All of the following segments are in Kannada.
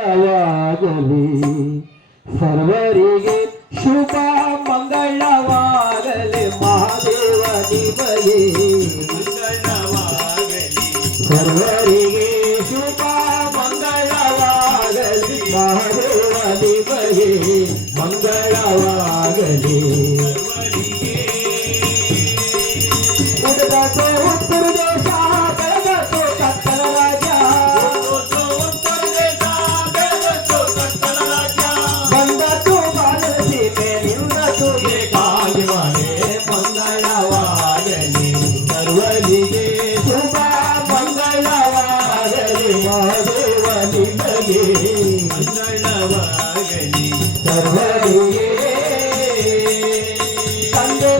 ಮಂಗಳವಾಗಲಿ ಸರ್ವರಿಗೆ ಶುಭ ಮಂಗಳವಾಗಲಿ ಮಹಾದೇವ ನಿಮಗೆ. ಸರ್ವರಿಗೆ ಶುಭ ಮಂಗಳವಾಗಲಿ ಮಹಾದೇವ ನಿಮಗೆ. ಮಂಗಳವಾಗಲಿ. ಮಂಗಳವಾಗಲಿ ಸರ್ವರಿಗೆ ಶುಭ ಮಂಗಳವಾಗಲಿ ಮಹಾದೇವ ನಿಮಗೆ ಸರ್ವರಿಗೆ ತಂದೆ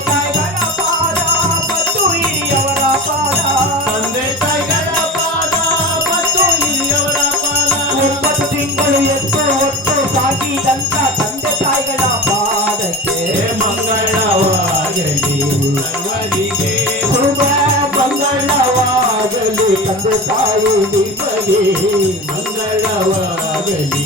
ತಾಯಿಗಳ ಪಾದ ಮತ್ತು ಹಿರಿಯವರ ಪಾದ ಒಂಬತ್ತು ತಿಂಗಳು ಎತ್ತು ಒಟ್ಟು ಸಾಗಿದಂತ ತಂದೆ ತಾಯಿಗಳ ಪಾದಕ್ಕೆ ಮಂಗಳವಾಗಲಿ ಶುಭ ಮಂಗಳವಾಗಲಿ ತಂದೆ ತಾಯಿ ನಿಮಗೆ ಮಂಗಳವಾಗಲಿ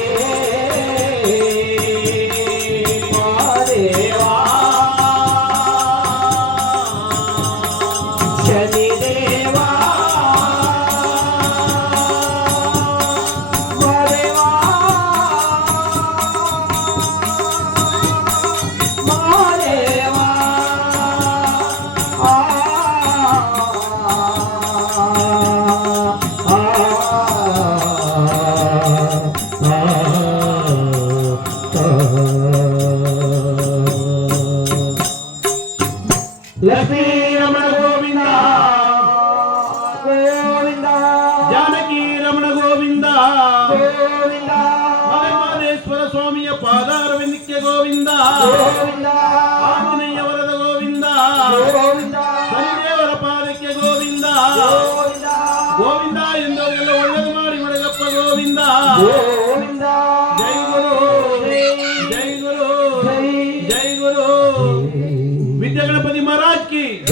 चलिदेवा ಗೋವಿಂದ. ಗೋವಿಂದ. ಆಂಜನೇಯ ವರದ ಗೋವಿಂದ. ಗೋವಿಂದ. ಸಂದೇವರ ಪಾದಕ್ಕೆ ಗೋವಿಂದ. ಗೋವಿಂದ. ಎಂದವರೆಲ್ಲ ಒಳ್ಳೇದು ಮಾಡಿ ಗೋವಿಂದ. ಗೋವಿಂದ. ಜೈ ಗುರು. ಜೈ. ಗುರು. ಜೈ. ಗುರು. ವಿದ್ಯಾಗಣಪತಿ ಮಹಾರಾಜ್ ಕಿ.